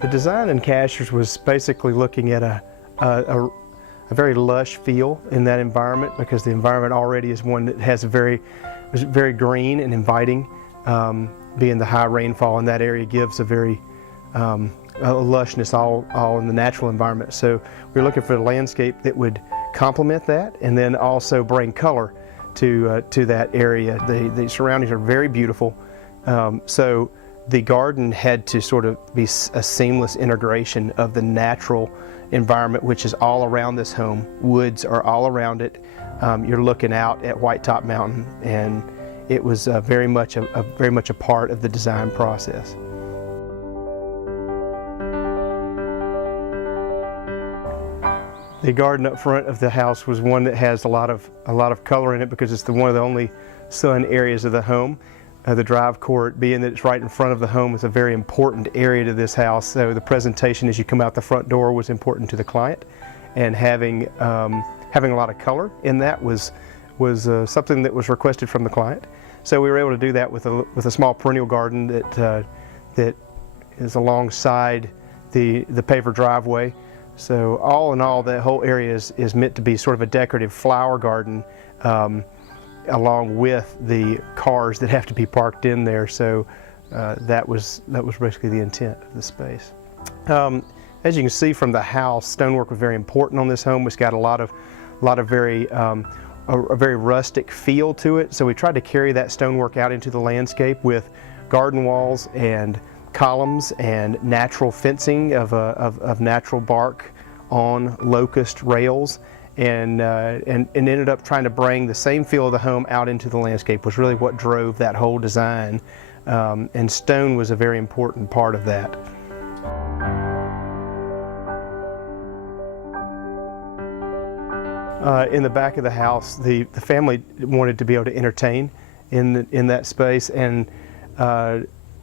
The design in Cashiers was basically looking at a very lush feel in that environment, because the environment already is one that has is very green and inviting. Being the high rainfall in that area gives a very a lushness all in the natural environment. So we're looking for a landscape that would complement that and then also bring color to that area. The surroundings are very beautiful. So the garden had to sort of be a seamless integration of the natural environment, which is all around this home. Woods are all around it. You're looking out at White Top Mountain, and it was very much a part of the design process. The garden up front of the house was one that has a lot of color in it, because it's one of the only sun areas of the home. The drive court, being that it's right in front of the home, is a very important area to this house. So the presentation as you come out the front door was important to the client, and having a lot of color in that was something that was requested from the client. So we were able to do that with a small perennial garden that is alongside the paver driveway. So all in all, that whole area is meant to be sort of a decorative flower garden, along with the cars that have to be parked in there. So that was basically the intent of the space. As you can see from the house, stonework was very important on this home. It's got a very rustic feel to it. So we tried to carry that stonework out into the landscape with garden walls and columns and natural fencing of natural bark on locust rails. And ended up trying to bring the same feel of the home out into the landscape, was really what drove that whole design. And stone was a very important part of that. In the back of the house, the family wanted to be able to entertain in that space, and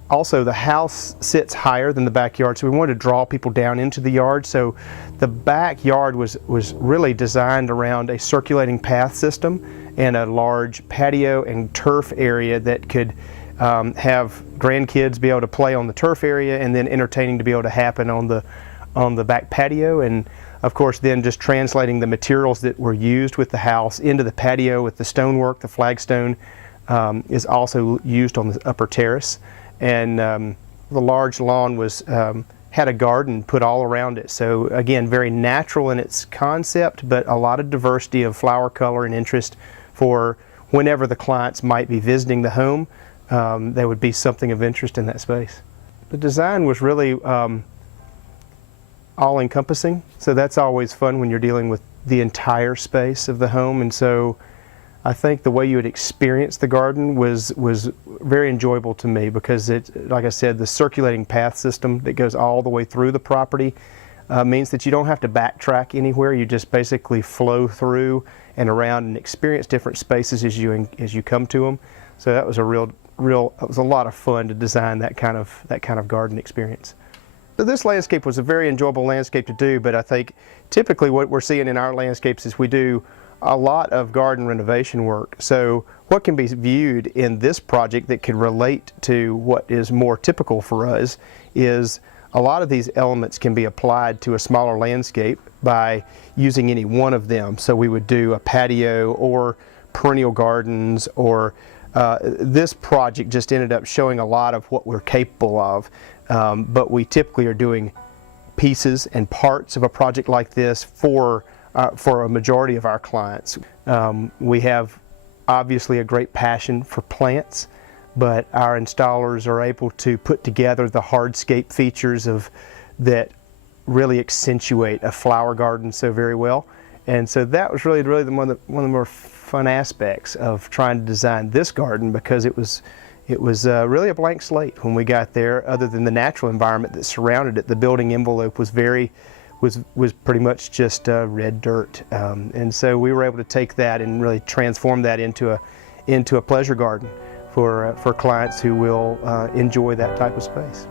also the house sits higher than the backyard, so we wanted to draw people down into the yard. So the backyard was really designed around a circulating path system and a large patio and turf area that could have grandkids be able to play on the turf area, and then entertaining to be able to happen on the back patio. And of course then just translating the materials that were used with the house into the patio with the stonework. The flagstone is also used on the upper terrace. And the large lawn had a garden put all around it. So again, very natural in its concept, but a lot of diversity of flower color and interest for whenever the clients might be visiting the home, there would be something of interest in that space. The design was really all-encompassing, so that's always fun when you're dealing with the entire space of the home. And so I think the way you would experience the garden was very enjoyable to me, because like I said, the circulating path system that goes all the way through the property means that you don't have to backtrack anywhere. You just basically flow through and around and experience different spaces as you come to them. So that was it was a lot of fun to design that kind of garden experience. So this landscape was a very enjoyable landscape to do, but I think typically what we're seeing in our landscapes is we do a lot of garden renovation work. So what can be viewed in this project that could relate to what is more typical for us is a lot of these elements can be applied to a smaller landscape by using any one of them. So we would do a patio or perennial gardens, or this project just ended up showing a lot of what we're capable of. But we typically are doing pieces and parts of a project like this for a majority of our clients. We have obviously a great passion for plants, but our installers are able to put together the hardscape features that really accentuate a flower garden so very well. And so that was really one of the more fun aspects of trying to design this garden, because it was really a blank slate when we got there. Other than the natural environment that surrounded it, the building envelope was pretty much just red dirt, and so we were able to take that and really transform that into a pleasure garden for clients who will enjoy that type of space.